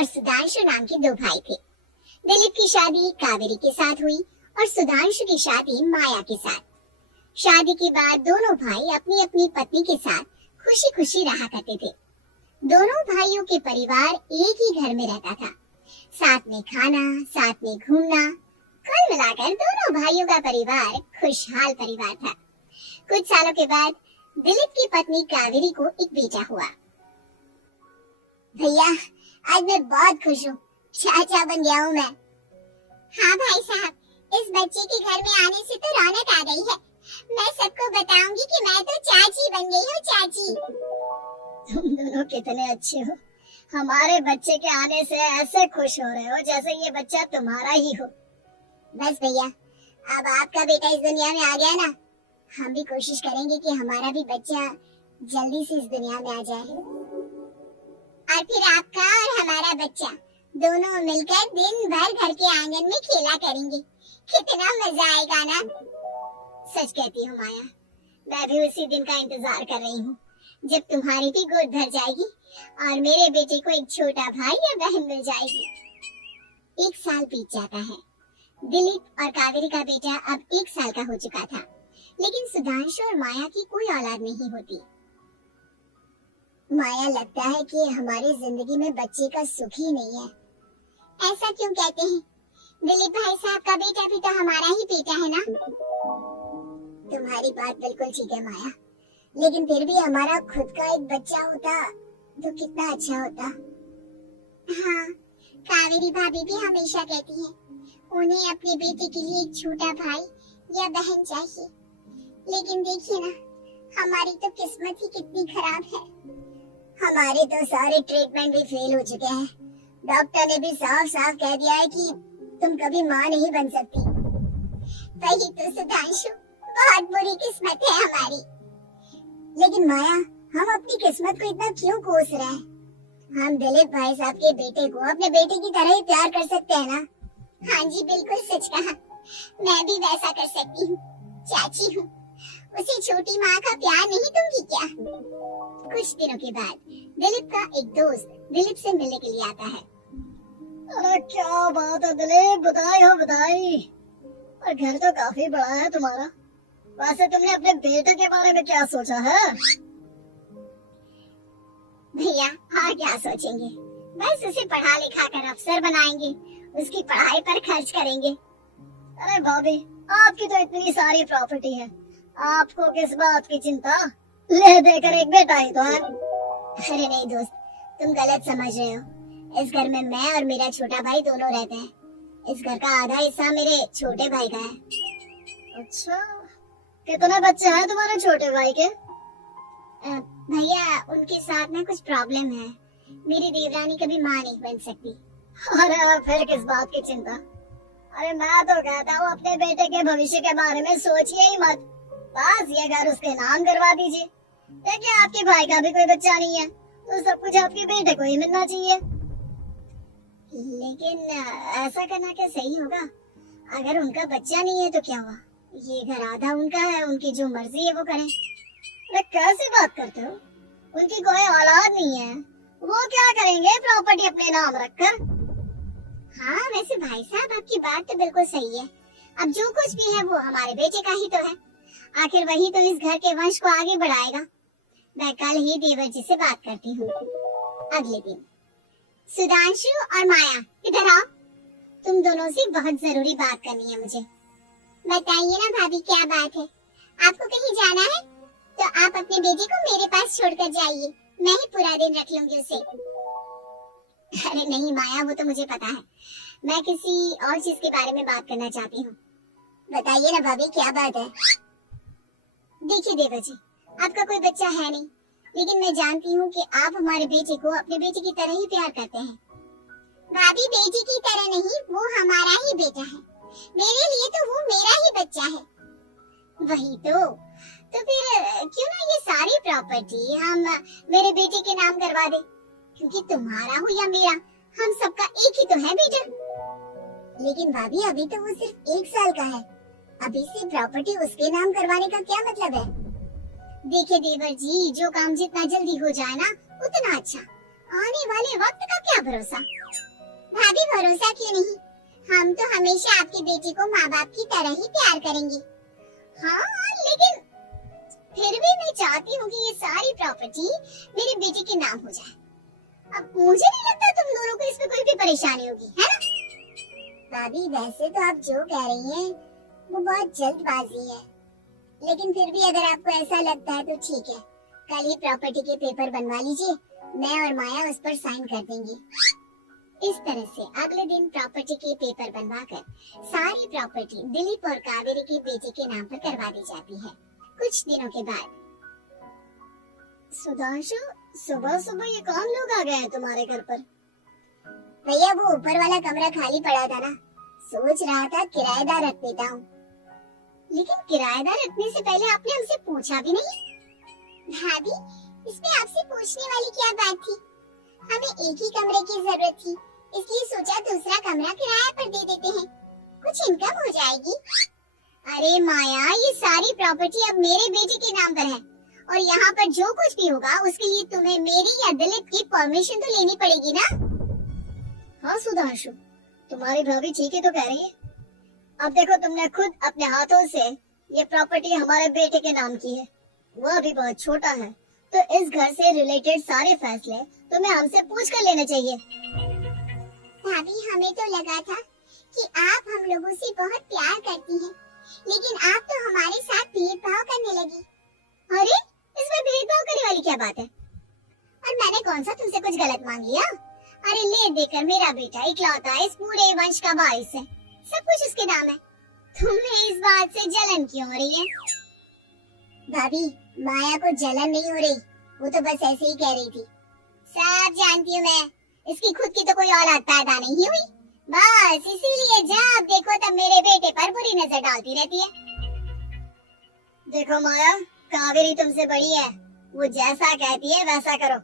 और सुधांशु नाम के दो भाई थे। दिलीप की शादी कावेरी के साथ हुई और सुधांशु की शादी माया के साथ। शादी के बाद दोनों भाई अपनी अपनी पत्नी के साथ खुशी खुशी रहा करते थे। दोनों भाइयों के परिवार एक ही घर में रहता था, साथ में खाना, साथ में घूमना। कुल मिलाकर दोनों भाइयों का परिवार खुशहाल परिवार था। कुछ सालों के बाद दिलीप की पत्नी कावेरी को एक बेटा हुआ। भैया, आज मैं बहुत खुश हूँ, चाचा बन गया हूँ मैं। हाँ भाई साहब, इस बच्चे के घर में आने से तो रौनक आ गई है। मैं सबको बताऊंगी कि मैं तो चाची बन गई हूँ, चाची। तुम दोनों कितने अच्छे हो। हमारे बच्चे के आने से ऐसे खुश हो रहे हो जैसे ये बच्चा तुम्हारा ही हो। बस भैया, अब आपका बेटा इस दुनिया में आ गया ना, हम भी कोशिश करेंगे कि हमारा भी बच्चा जल्दी से इस दुनिया में आ जाए। और फिर आपका और हमारा बच्चा दोनों मिलकर दिन भर घर के आंगन में खेला करेंगे। कितना मजा आएगा ना। सच कहती हूँ माया, मैं भी उसी दिन का इंतजार कर रही हूँ जब तुम्हारी भी गोद भर जाएगी और मेरे बेटे को एक छोटा भाई या बहन मिल जाएगी। 1 साल बीत जाता है। दिलीप और कावेरी का बेटा अब 1 साल का हो चुका था, लेकिन सुधांशु और माया की कोई औलाद नहीं होती। माया, लगता है कि हमारी जिंदगी में बच्चे का सुख ही नहीं है। ऐसा क्यों कहते हैं? दिलीप भाई साहब का बेटा भी तो हमारा ही बेटा है ना। तुम्हारी बात बिल्कुल ठीक है माया, लेकिन फिर भी हमारा खुद का एक बच्चा होता तो कितना अच्छा होता। हाँ, कावेरी भाभी भी हमेशा कहती है उन्हें अपने बेटे के लिए एक छोटा भाई या बहन चाहिए। लेकिन देखिए ना, हमारी तो किस्मत ही कितनी खराब है। हमारे तो सारे ट्रीटमेंट भी फेल हो चुके हैं। डॉक्टर ने भी साफ साफ कह दिया है कि तुम कभी माँ नहीं बन सकती। वही तो सुधांशु, बहुत बुरी किस्मत है हमारी। लेकिन माया, हम अपनी किस्मत को इतना क्यों कोस रहे हैं? हम दिलीप भाई साहब के बेटे को अपने बेटे की तरह ही प्यार कर सकते हैं ना। हाँ जी, बिल्कुल सच कहा। मैं भी वैसा कर सकती हूँ, चाची हूँ। उसी छोटी माँ का प्यार नहीं दूंगी क्या? कुछ दिनों के बाद दिलीप का एक दोस्त दिलीप से मिलने के लिए आता है। अरे क्या बात है दिलीप, बधाई हो बधाई। और घर तो काफी बड़ा है तुम्हारा। वैसे तुमने अपने बेटे के बारे में क्या सोचा है? भैया, और क्या सोचेंगे, बस उसे पढ़ा लिखा कर अफसर बनाएंगे, उसकी पढ़ाई पर खर्च करेंगे। अरे भाभी, आपकी तो इतनी सारी प्रॉपर्टी है, आपको किस बात की चिंता? ले देकर एक बेटा ही तो है। अरे नहीं दोस्त, तुम गलत समझ रहे हो। इस घर में मैं और मेरा छोटा भाई दोनों रहते हैं। इस घर का आधा हिस्सा मेरे छोटे भाई का है। अच्छा, कितने बच्चे हैं तुम्हारे छोटे भाई के? भैया, उनके साथ में कुछ प्रॉब्लम है। मेरी देवरानी कभी माँ नहीं बन सकती। अरे फिर किस बात की चिंता? अरे मैं तो कहता हूँ अपने बेटे के भविष्य के बारे में सोचिए ही मत। बस ये घर उसके नाम करवा दीजिए। देखिए, आपके भाई का भी कोई बच्चा नहीं है तो सब कुछ आपके बेटे को ही मिलना चाहिए। लेकिन ऐसा करना क्या सही होगा? अगर उनका बच्चा नहीं है तो क्या हुआ? ये घर आधा उनका है, उनकी जो मर्जी है वो करें। अरे कैसे बात करते हो? उनकी कोई औलाद नहीं है, वो क्या करेंगे प्रॉपर्टी अपने नाम रखकर? हाँ, वैसे भाई साहब आपकी बात तो बिल्कुल सही है। अब जो कुछ भी है वो हमारे बेटे का ही तो है। आखिर वही तो इस घर के वंश को आगे बढ़ाएगा। मैं कल ही देवर जी से बात करती हूँ। अगले दिन सुधांशु और माया, इधर आओ। तुम दोनों से बहुत जरूरी बात करनी है मुझे। बताइए ना भाभी, क्या बात है? आपको कहीं जाना है तो आप अपने बेटे को मेरे पास छोड़कर जाइए। मैं ही पूरा दिन रख लूंगी उसे। अरे नहीं माया, वो तो मुझे पता है। मैं किसी और चीज के बारे में बात करना चाहती हूँ। बताइए ना भाभी, क्या बात है? देखिए देवर जी, आपका कोई बच्चा है नहीं, लेकिन मैं जानती हूँ कि आप हमारे बेटे को अपने बेटे की तरह ही प्यार करते हैं। भाभी, बेटे की तरह नहीं, वो हमारा ही बेटा है। मेरे लिए तो वो मेरा ही बच्चा है। वही तो फिर क्यों ना ये सारी प्रॉपर्टी हम मेरे बेटे के नाम करवा दे, क्योंकि तुम्हारा हो या मेरा, हम सबका एक ही तो है बेटा। लेकिन भाभी, अभी तो वो सिर्फ 1 साल का है। अभी से प्रॉपर्टी उसके नाम करवाने का क्या मतलब है? देखिए देवर जी, जो काम जितना जल्दी हो जाए ना उतना अच्छा। आने वाले वक्त का क्या भरोसा। भाभी भरोसा क्यों नहीं, हम तो हमेशा आपकी बेटी को माँ बाप की तरह ही प्यार करेंगे। हाँ लेकिन फिर भी मैं चाहती हूँ कि ये सारी प्रॉपर्टी मेरी बेटी के नाम हो जाए। अब मुझे नहीं लगता तुम दोनों को इसमें कोई भी परेशानी होगी, है ना? भाभी वैसे तो आप जो कह रही हैं वो बहुत जल्दबाजी है, लेकिन फिर भी अगर आपको ऐसा लगता है तो ठीक है, कल ही प्रॉपर्टी के पेपर बनवा लीजिए, मैं और माया उस पर साइन कर देंगे। इस तरह से अगले दिन प्रॉपर्टी के पेपर बनवाकर सारी प्रॉपर्टी दिलीप और कावेरी के बेटे के नाम पर करवा दी जाती है। कुछ दिनों के बाद सुधांशु, सुबह सुबह ये कौन लोग आ गए हैं तुम्हारे घर पर? भैया वो ऊपर वाला कमरा खाली पड़ा था ना, सोच रहा था किराएदार रख देता हूँ। लेकिन किराएदार रखने से पहले आपने हमसे पूछा भी नहीं। भाभी इसमें आपसे पूछने वाली क्या बात थी, हमें एक ही कमरे की जरूरत थी, इसलिए सोचा दूसरा कमरा किराए पर दे देते हैं, कुछ इनकम हो जाएगी। अरे माया, ये सारी प्रॉपर्टी अब मेरे बेटे के नाम पर है और यहाँ पर जो कुछ भी होगा उसके लिए तुम्हें मेरी या दिलीप की परमिशन तो लेनी पड़ेगी ना। हाँ सुधांशु, तुम्हारी भाभी ठीक ही तो कह रही है। अब देखो तुमने खुद अपने हाथों से ये प्रॉपर्टी हमारे बेटे के नाम की है, वह भी बहुत छोटा है, तो इस घर से रिलेटेड सारे फैसले तुम्हें हमसे पूछ कर लेने चाहिए। भाभी हमें तो लगा था कि आप हम लोगों से बहुत प्यार करती हैं, लेकिन आप तो हमारे साथ भेदभाव करने लगी। अरे इसमें भेदभाव करने वाली क्या बात है? और मैंने कौन सा तुमसे कुछ गलत मांग लिया? अरे ले देकर मेरा बेटा इकलौता इस पूरे वंश का वारिस है, सब कुछ उसके नाम है। तुम्हें इस बात से जलन क्यों हो रही है? भाभी माया को जलन नहीं हो रही, वो तो बस ऐसे ही कह रही थी। सब जानती हूँ मैं, इसकी खुद की तो कोई औलाद पैदा नहीं हुई, बस इसीलिए जब देखो तब मेरे बेटे पर बुरी नजर डालती रहती है। देखो माया, कावेरी तुमसे बड़ी है, वो जैसा कहती है वैसा करो,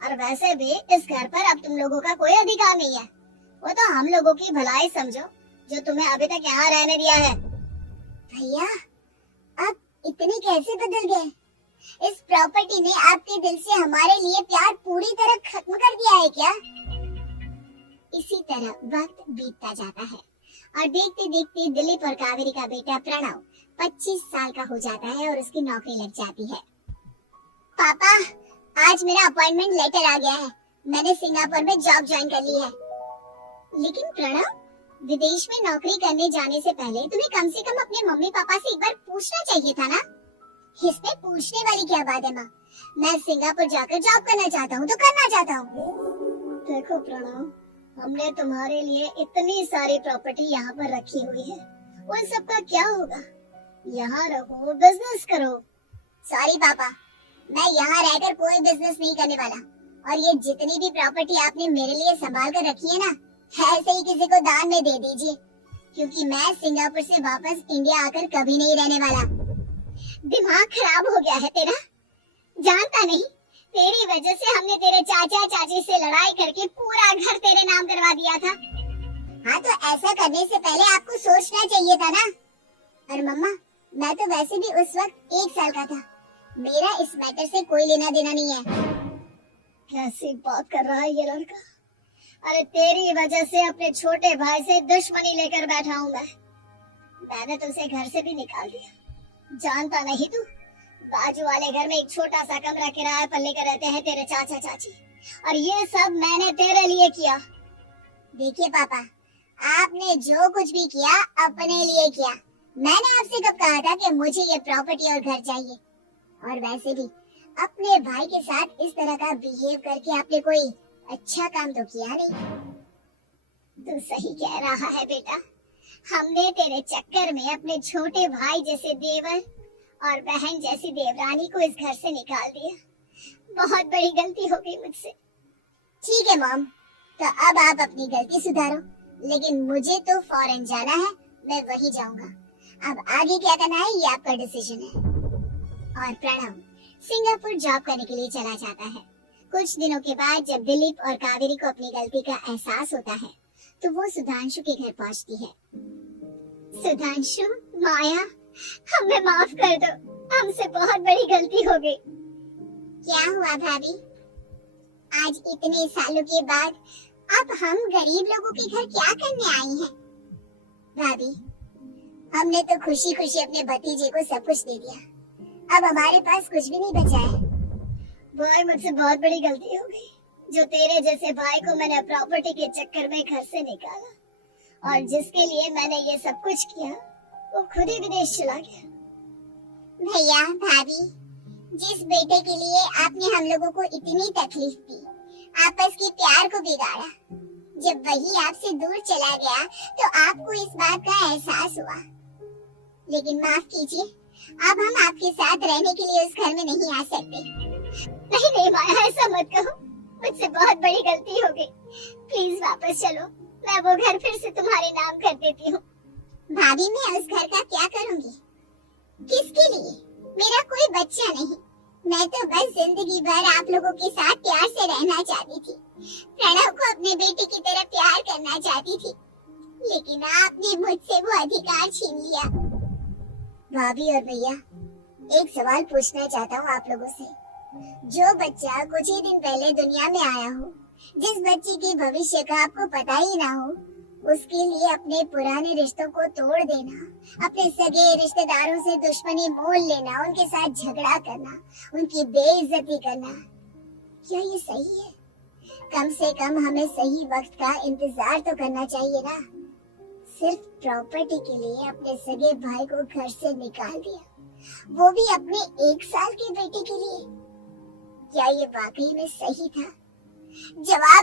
और वैसे भी इस घर पर अब तुम लोगों का कोई अधिकार नहीं है, वो तो हम लोगों की भलाई समझो जो तुम्हें अभी तक यहाँ रहने दिया है। भैया अब इतने कैसे बदल गए? इस प्रॉपर्टी ने आपके दिल से हमारे लिए प्यार पूरी तरह खत्म कर दिया है क्या? इसी तरह वक्त बीतता जाता है और देखते देखते दिलीप और कावेरी का बेटा प्रणव 25 साल का हो जाता है और उसकी नौकरी लग जाती है। पापा आज मेरा अपॉइंटमेंट लेटर आ गया है, मैंने सिंगापुर में जॉब ज्वाइन कर ली है। लेकिन प्रणव, विदेश में नौकरी करने जाने से पहले तुम्हें कम से कम अपने मम्मी पापा से एक बार पूछना चाहिए था ना। इसमें पूछने वाली क्या बात है माँ, मैं सिंगापुर जाकर जॉब करना चाहता हूँ तो करना चाहता हूँ। देखो प्रणव, हमने तुम्हारे लिए इतनी सारी प्रॉपर्टी यहाँ पर रखी हुई है, उन सब का क्या होगा? यहाँ रहो, बिजनेस करो। सॉरी पापा, मैं यहाँ रहकर कोई बिजनेस नहीं करने वाला, और ये जितनी भी प्रॉपर्टी आपने मेरे लिए संभाल कर रखी है ना, ऐसे ही किसी को दान में दे दीजिए, क्योंकि मैं सिंगापुर से वापस इंडिया आकर कभी नहीं रहने वाला। दिमाग खराब हो गया है तेरा, जानता नहीं तेरी वजह से हमने तेरे चाचा चाची से लड़ाई करके पूरा घर तेरे नाम करवा दिया था। हाँ तो ऐसा करने से पहले आपको सोचना चाहिए था ना। और मम्मा, मैं तो वैसे भी उस वक्त 1 साल का था, मेरा इस मैटर से कोई लेना देना नहीं है। कैसी बात कर रहा है ये लड़का? अरे तेरी वजह से अपने छोटे भाई से दुश्मनी लेकर बैठा हूँ मैंने तो उसे घर से भी निकाल दिया। जानता नहीं तू, बाजू वाले घर में एक छोटा सा कमरा किराए पर लेकर रहते हैं तेरे चाचा चाची, और ये सब मैंने तेरे लिए किया। देखिए पापा, आपने जो कुछ भी किया अपने लिए किया, मैंने आपसे कब कहा था कि मुझे ये प्रॉपर्टी और घर चाहिए? और वैसे भी अपने भाई के साथ इस तरह का बिहेव करके आपने कोई अच्छा काम तो किया नहीं। तू सही कह रहा है बेटा, हमने तेरे चक्कर में अपने छोटे भाई जैसे देवर और बहन जैसी देवरानी को इस घर से निकाल दिया। बहुत बड़ी गलती हो गई मुझसे। ठीक है मॉम, तो अब आप अपनी गलती सुधारो, लेकिन मुझे तो फॉरेन जाना है, मैं वहीं जाऊंगा। अब आगे क्या करना है ये आपका डिसीजन है। और प्रणव सिंगापुर जॉब करने के लिए चला जाता है। कुछ दिनों के बाद जब दिलीप और कावेरी को अपनी गलती का एहसास होता है, तो वो सुधांशु के घर पहुंचती है। सुधांशु, माया, हमें माफ कर दो, हमसे बहुत बड़ी गलती हो गई। क्या हुआ भाभी? आज इतने सालों के बाद अब हम गरीब लोगों के घर क्या करने आई हैं? भाभी, हमने तो खुशी खुशी अपने भतीजे को सब कुछ दे दिया, अब हमारे पास कुछ भी नहीं बचा है। भाई मुझसे बहुत बड़ी गलती हो गई, जो तेरे जैसे भाई को मैंने प्रॉपर्टी के चक्कर में घर से निकाला, और जिसके लिए मैंने ये सब कुछ किया वो खुद ही विदेश चला गया। भैया भाभी, जिस बेटे के लिए आपने हम लोगों को इतनी तकलीफ दी, आपस के प्यार को बिगाड़ा, जब वही आपसे दूर चला गया तो आपको इस बात का एहसास हुआ। लेकिन माफ कीजिए, अब हम आपके साथ रहने के लिए उस घर में नहीं आ सकते। नहीं नहीं माया, ऐसा मत कहो, मुझसे बहुत बड़ी गलती हो गई, प्लीज वापस चलो, मैं वो घर फिर से तुम्हारे नाम कर देती हूँ। भाभी, मैं उस घर का क्या करूँगी? किसके लिए? मेरा कोई बच्चा नहीं, मैं तो बस जिंदगी भर आप लोगों के साथ प्यार से रहना चाहती थी, प्रणव को अपने बेटे की तरह प्यार करना चाहती थी, लेकिन आपने मुझसे वो अधिकार छीन लिया। भाभी और भैया, एक सवाल पूछना चाहता हूँ आप लोगों से। जो बच्चा कुछ ही दिन पहले दुनिया में आया हो, जिस बच्चे के भविष्य का आपको पता ही ना हो, उसके लिए अपने पुराने रिश्तों को तोड़ देना, अपने सगे रिश्तेदारों से दुश्मनी मोल लेना, उनके साथ झगड़ा करना, उनकी बेइज्जती करना, क्या ये सही है? कम से कम हमें सही वक्त का इंतजार तो करना चाहिए ना। सिर्फ प्रॉपर्टी के लिए अपने सगे भाई को घर से निकाल दिया, वो भी अपने 1 साल के बेटे के लिए। क्या ये वाकई में सही था? जवाब